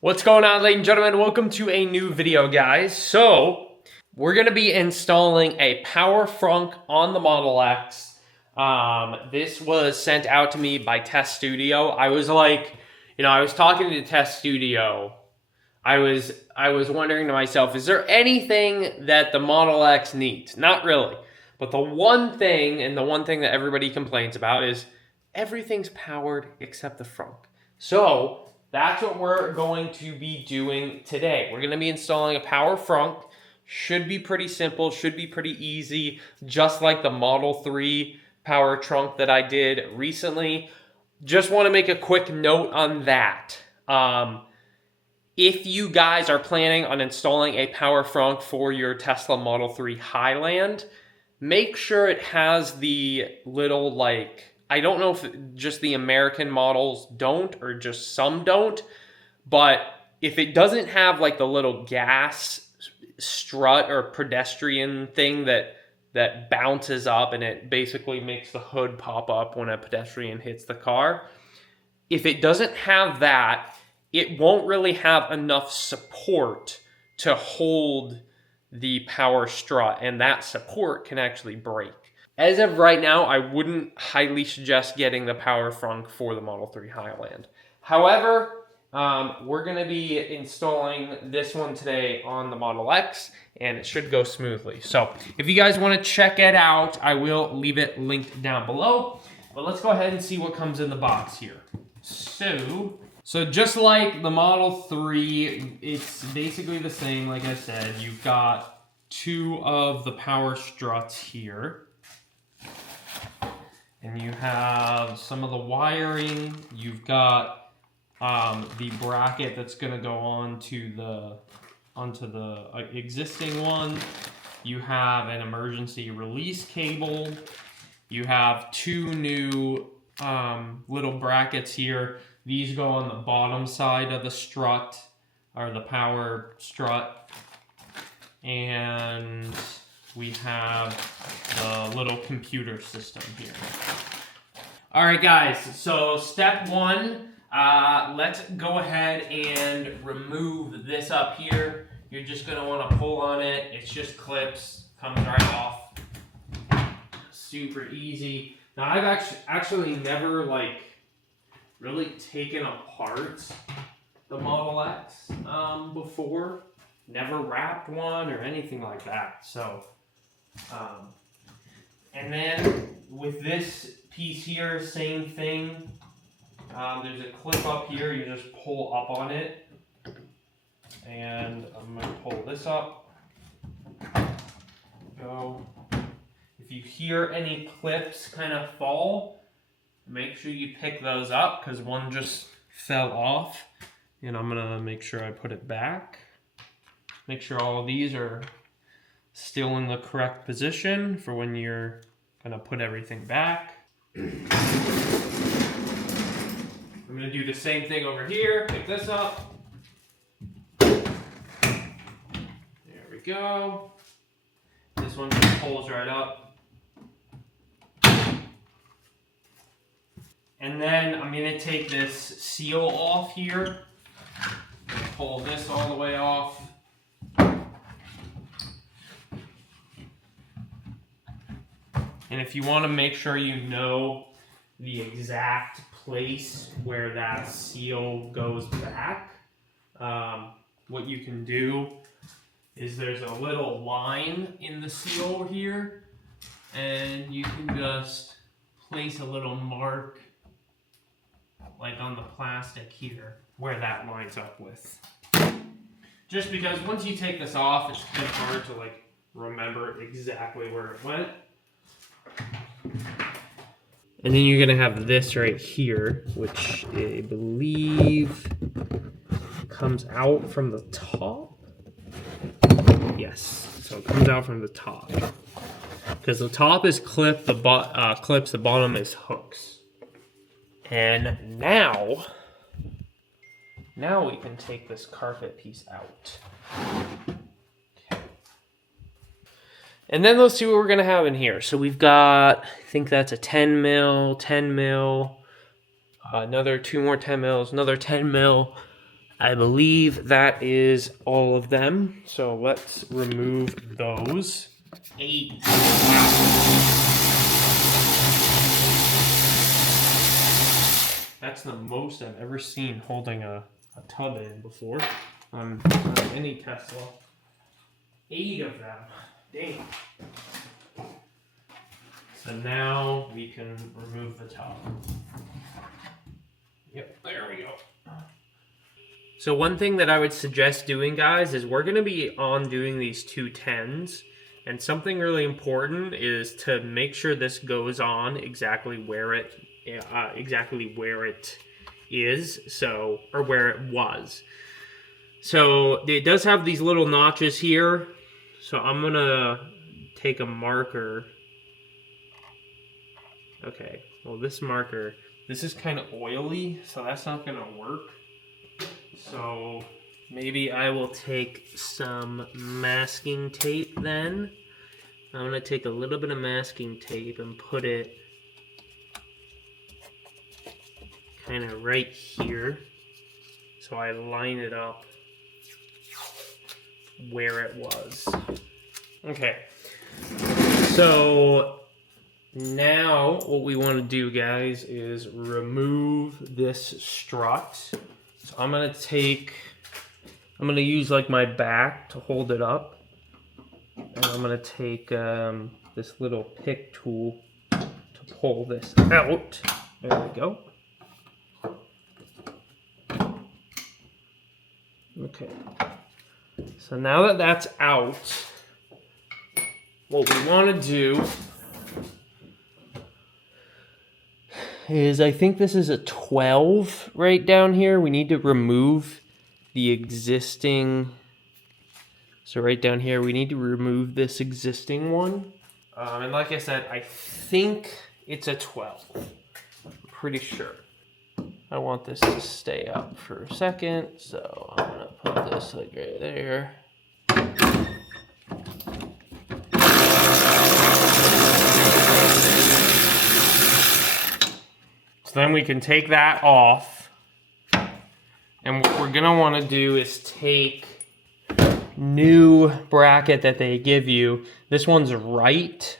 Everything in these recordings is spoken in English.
What's going on, ladies and gentlemen? Welcome to a new video, guys. So, we're going to be installing a power frunk on the Model X. This was sent out to me by Test Studio. I was talking to Test Studio. I was wondering to myself, is there anything that the Model X needs? Not really. But the one thing that everybody complains about is everything's powered except the frunk. So, that's what we're going to be doing today. We're going to be installing a power frunk. Should be pretty simple, should be pretty easy, just like the Model 3 power trunk that I did recently. Just want to make a quick note on that. If you guys are planning on installing a power frunk for your Tesla Model 3 Highland, make sure it has the little, I don't know if just the American models don't or just some don't, but if it doesn't have like the little gas strut or pedestrian thing that bounces up and it basically makes the hood pop up when a pedestrian hits the car, if it doesn't have that, it won't really have enough support to hold the power strut, and that support can actually break. As of right now, I wouldn't highly suggest getting the power frunk for the Model 3 Highland. However, we're going to be installing this one today on the Model X, and it should go smoothly. So if you guys want to check it out, I will leave it linked down below. But let's go ahead and see what comes in the box here. So just like the Model 3, it's basically the same. Like I said, you've got two of the power struts here. And you have some of the wiring. You've got the bracket that's going to go onto the existing one. You have an emergency release cable. You have two new little brackets here. These go on the bottom side of the strut, or the power strut. And we have the little computer system here. All right, guys, so step one, let's go ahead and remove this up here. You're just gonna wanna pull on it. It's just clips, comes right off. Super easy. Now, I've actually never really taken apart the Model X before. Never wrapped one or anything like that. So, and then with this piece here, same thing. There's a clip up here, you just pull up on it. And I'm gonna pull this up. Go. If you hear any clips kind of fall, make sure you pick those up because one just fell off. And I'm gonna make sure I put it back. Make sure all of these are still in the correct position for when you're gonna put everything back. I'm gonna do the same thing over here. Pick this up. There we go. This one just pulls right up. And then I'm gonna take this seal off here. Pull this all the way off. And if you want to make sure you know the exact place where that seal goes back, what you can do is there's a little line in the seal here, and you can just place a little mark like on the plastic here where that lines up with. Just because once you take this off, it's kind of hard to remember exactly where it went. And then you're gonna have this right here, which I believe comes out from the top. Yes, so it comes out from the top. Because the top is clipped, clips, the bottom is hooks. And now we can take this carpet piece out. And then let's see what we're going to have in here. So we've got, I think that's a 10 mil, another two more 10 mils, another 10 mil, I believe that is all of them. So let's remove those. 8. That's the most I've ever seen holding a tub in before on any Tesla. 8 of them. Dang. So now we can remove the top. Yep, there we go. So one thing that I would suggest doing, guys, is we're going to be on doing these 210s. And something really important is to make sure this goes on exactly where it is, so, or where it was. So it does have these little notches here. So I'm going to take a marker. Okay, well this marker, this is kind of oily, so that's not going to work. So maybe I will take some masking tape then. I'm going to take a little bit of masking tape and put it kind of right here. So I line it up where it was. Okay, so now what we want to do, guys, is remove this strut. So I'm going to use like my back to hold it up. And I'm going to take this little pick tool to pull this out. There we go. Okay. So now that that's out, what we want to do is, I think this is a 12 right down here. We need to remove the existing. So right down here, we need to remove this existing one. And like I said, I think it's a 12. I'm pretty sure. I want this to stay up for a second, so I'm gonna put this like right there. So then we can take that off. And what we're gonna wanna do is take new bracket that they give you. This one's right.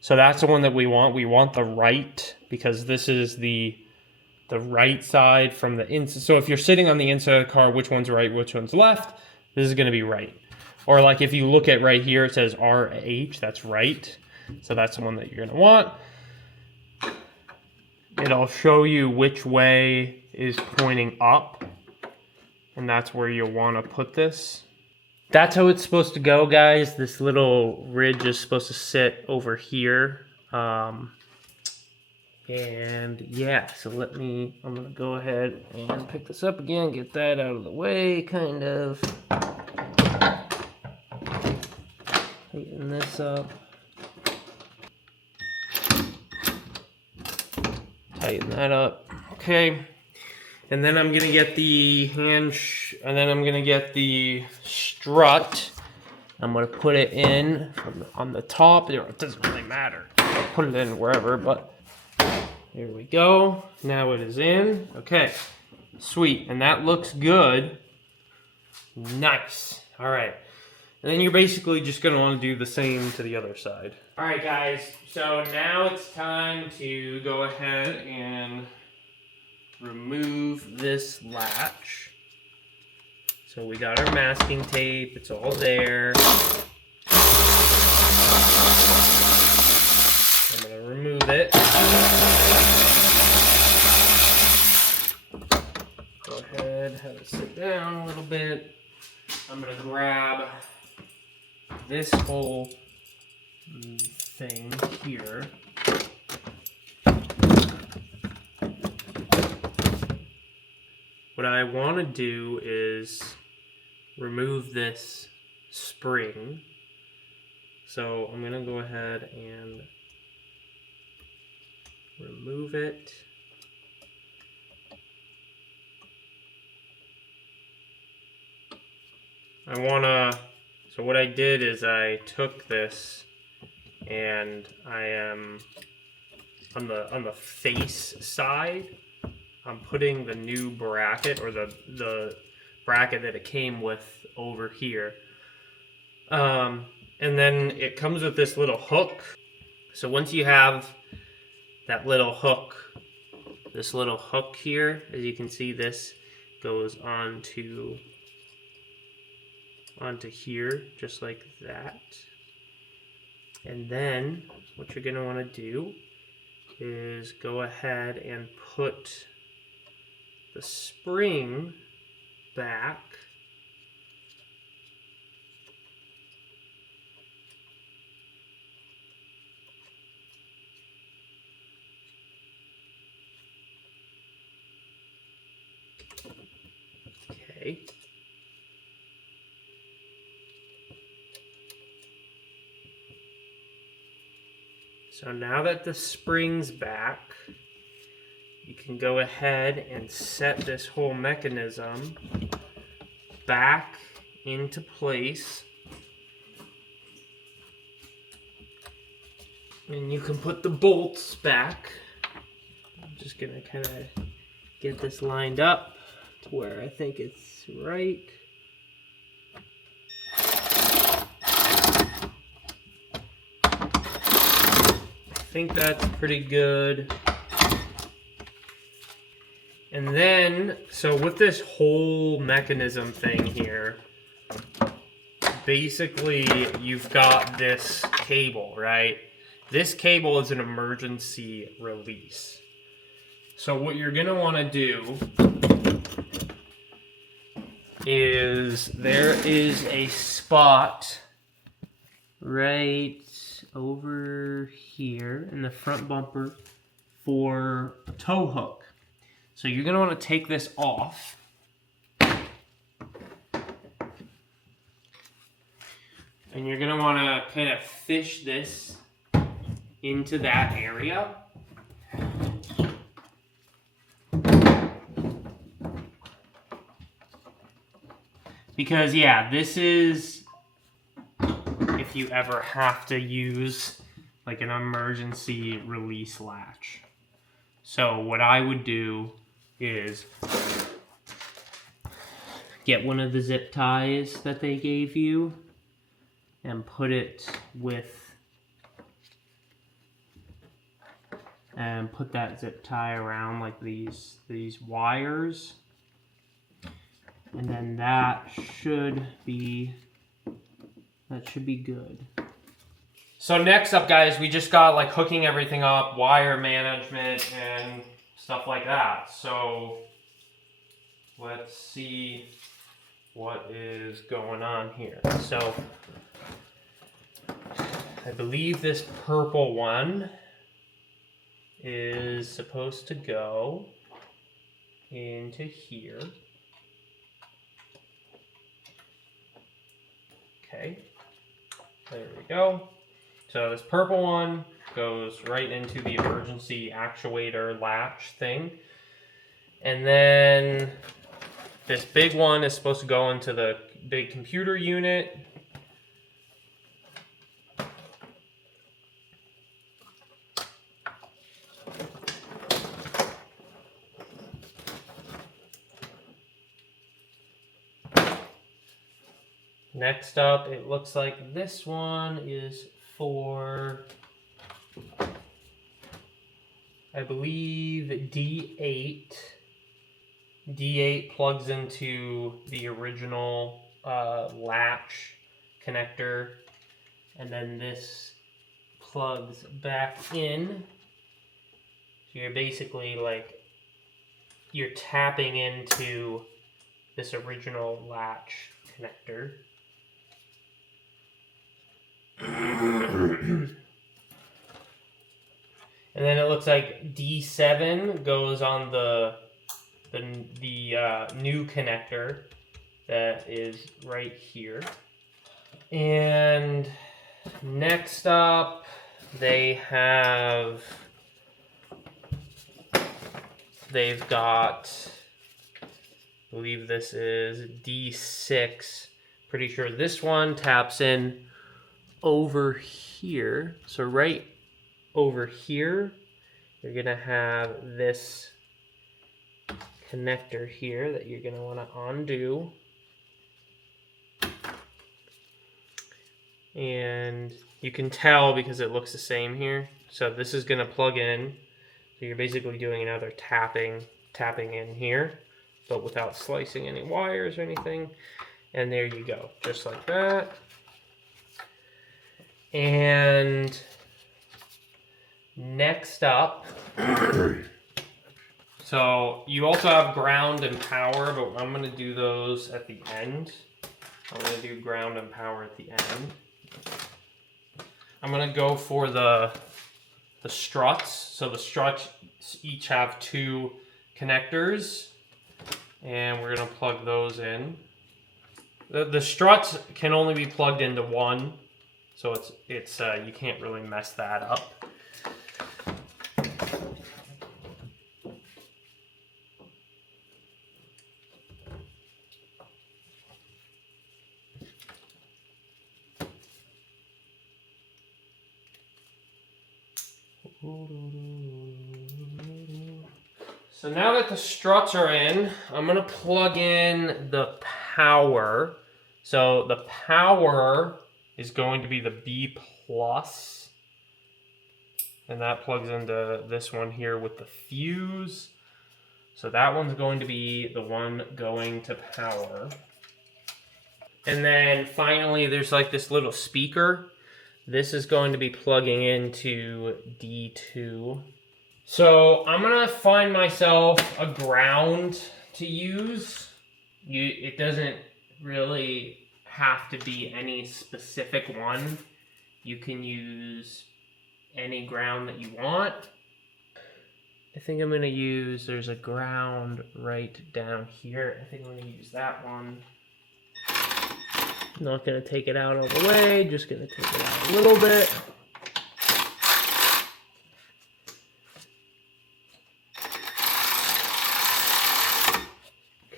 So that's the one that we want. We want the right because this is the right side from the inside. So if you're sitting on the inside of the car, which one's right, which one's left, this is gonna be right. Or like if you look at right here, it says RH, that's right. So that's the one that you're gonna want. It'll show you which way is pointing up, and that's where you'll wanna put this. That's how it's supposed to go, guys. This little ridge is supposed to sit over here. And yeah, so I'm gonna go ahead and pick this up again, get that out of the way, kind of. Tighten this up. Tighten that up. Okay. And then I'm gonna get the I'm gonna get the strut. I'm gonna put it in on the top. It doesn't really matter. I'll put it in wherever, but here we go. Now it is in. Okay, sweet, and that looks good. Nice. All right, and then you're basically just gonna want to do the same to the other side. All right, guys. So now it's time to go ahead and remove this latch. So we got our masking tape, it's all there. I'm gonna remove it. Go ahead, have it sit down a little bit. I'm gonna grab this whole thing here. What I want to do is remove this spring. So I'm going to go ahead and remove it. So what I did is I took this and I am on the face side. I'm putting the new bracket or the bracket that it came with over here. And then it comes with this little hook. So once you have that little hook, this little hook here, as you can see, this goes onto here, just like that. And then what you're gonna wanna do is go ahead and put the spring back okay. So now that the spring's back, you can go ahead and set this whole mechanism back into place. And you can put the bolts back. I'm just gonna kind of get this lined up to where I think it's right. I think that's pretty good. And then, so with this whole mechanism thing here, basically you've got this cable, right? This cable is an emergency release. So what you're gonna wanna do is there is a spot right over here in the front bumper for a tow hook. So you're gonna wanna take this off. And you're gonna wanna kind of fish this into that area. Because yeah, this is if you ever have to use like an emergency release latch. So what I would do is get one of the zip ties that they gave you and put it with, and put that zip tie around like these wires. And then that should be good. So next up, guys, we just got like hooking everything up, wire management, and stuff like that. So let's see what is going on here. So I believe this purple one is supposed to go into here. Okay, there we go. So this purple one goes right into the emergency actuator latch thing. And then this big one is supposed to go into the big computer unit. Next up, it looks like this one is for, I believe, D8. D8 plugs into the original latch connector, and then this plugs back in. So you're basically like, you're tapping into this original latch connector. And then it looks like D7 goes on the new connector that is right here. And next up, they've got, I believe this is D6. Pretty sure this one taps in over here. So right over here, you're gonna have this connector here that you're going to want to undo. And you can tell because it looks the same here. So this is going to plug in. So you're basically doing another tapping in here, but without slicing any wires or anything. And there you go, just like that. And next up, so you also have ground and power, but I'm going to do those at the end. I'm going to do ground and power at the end. I'm going to go for the struts. So the struts each have 2 connectors, and we're going to plug those in. The struts can only be plugged into one, so it's you can't really mess that up. So now that the struts are in, I'm going to plug in the power. So the power is going to be the B+, and that plugs into this one here with the fuse. So that one's going to be the one going to power. And then finally, there's like this little speaker. This is going to be plugging into D2. So I'm gonna find myself a ground to use. It doesn't really have to be any specific one. You can use any ground that you want. I think I'm gonna use, there's a ground right down here. I think I'm gonna use that one. Not gonna take it out all the way, just gonna take it out a little bit.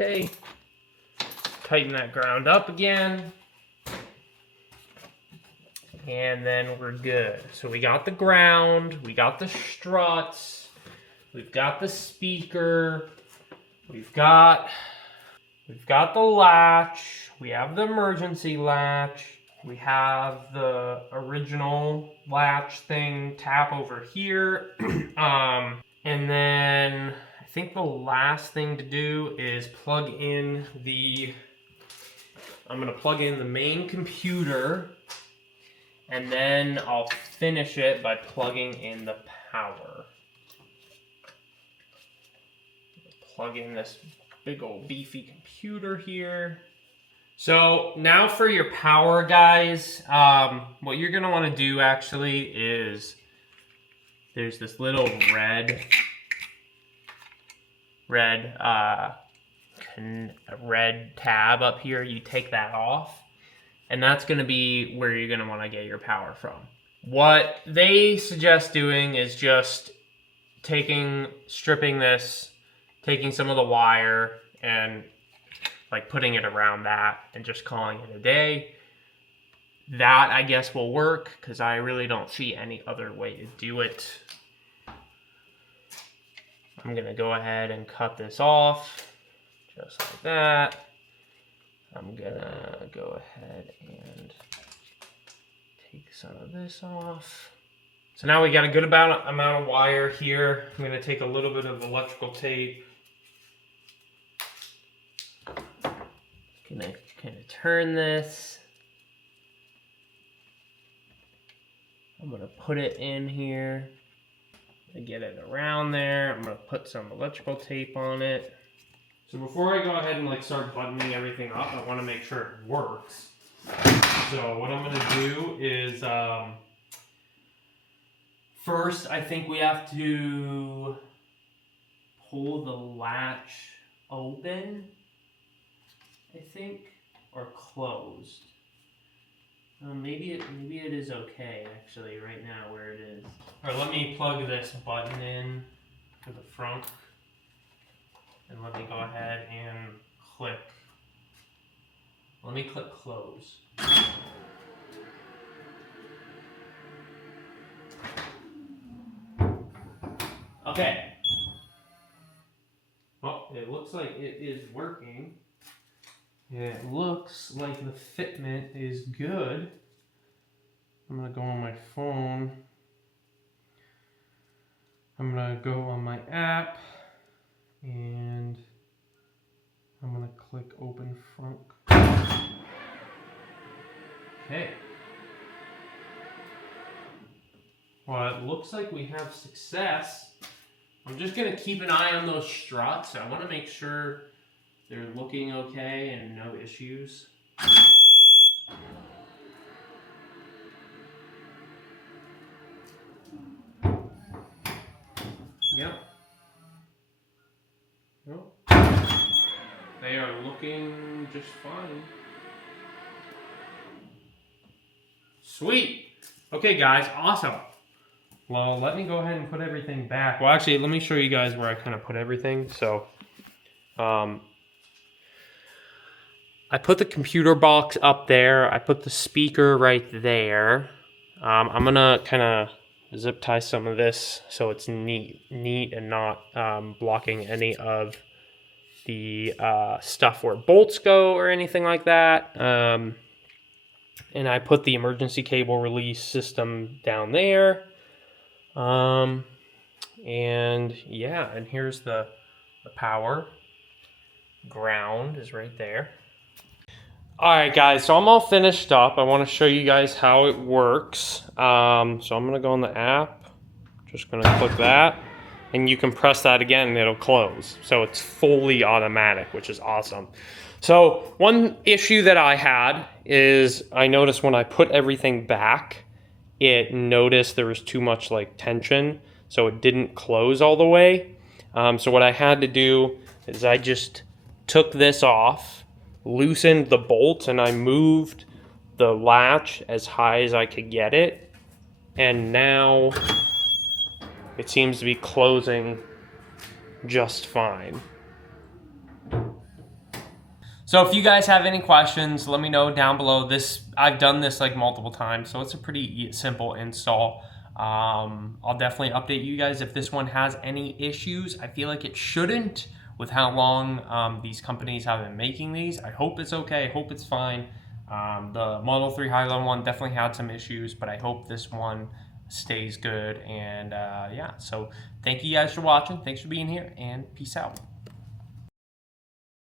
Okay, tighten that ground up again, and then we're good. So we got the ground, we got the struts, we've got the speaker, we've got the latch, we have the emergency latch, we have the original latch thing, tap over here, and then I think the last thing to do is plug in I'm gonna plug in the main computer, and then I'll finish it by plugging in the power. Plug in this big old beefy computer here. So now for your power, guys, what you're gonna wanna do actually is, there's this little red tab up here. You take that off, and that's going to be where you're going to want to get your power from. What they suggest doing is just stripping this, taking some of the wire and like putting it around that and just calling it a day. That, I guess, will work because I really don't see any other way to do it. I'm going to go ahead and cut this off, just like that. I'm going to go ahead and take some of this off. So now we got a good amount of wire here. I'm going to take a little bit of electrical tape. Going to kind of turn this. I'm going to put it in here. To get it around there, I'm going to put some electrical tape on it. So before I go ahead and like start buttoning everything up, I want to make sure it works. So what I'm going to do is, first I think we have to pull the latch open, I think, or closed. Maybe it is okay actually right now where it is. All right, let me plug this button in to the front, and let me go ahead and click. Let me click close. Okay. Well, it looks looks like it is working. It looks like the fitment is good. I'm gonna go on my phone. I'm gonna go on my app and I'm gonna click open Frunk. Okay. Well, it looks like we have success. I'm just gonna keep an eye on those struts. I wanna make sure they're looking okay and no issues. Yep. Nope. They are looking just fine. Sweet. Okay, guys, awesome. Well, let me go ahead and put everything back. Well, actually, let me show you guys where I kind of put everything. So, I put the computer box up there. I put the speaker right there. I'm gonna kind of zip tie some of this so it's neat and not blocking any of the stuff where bolts go or anything like that. And I put the emergency cable release system down there. And yeah, and here's the power. Ground is right there. Alright guys, so I'm all finished up. I want to show you guys how it works. So I'm going to go on the app. Just going to click that. And you can press that again and it'll close. So it's fully automatic, which is awesome. So one issue that I had is I noticed when I put everything back, it noticed there was too much like tension. So it didn't close all the way. So what I had to do is I just took this off, loosened the bolt, and I moved the latch as high as I could get it. And now it seems to be closing just fine. So if you guys have any questions, let me know down below. I've done this like multiple times, so it's a pretty simple install. I'll definitely update you guys if this one has any issues. I feel like it shouldn't with how long these companies have been making these. I hope it's okay. I hope it's fine. The Model 3 Highland one definitely had some issues, but I hope this one stays good. And yeah, so thank you guys for watching. Thanks for being here, and peace out.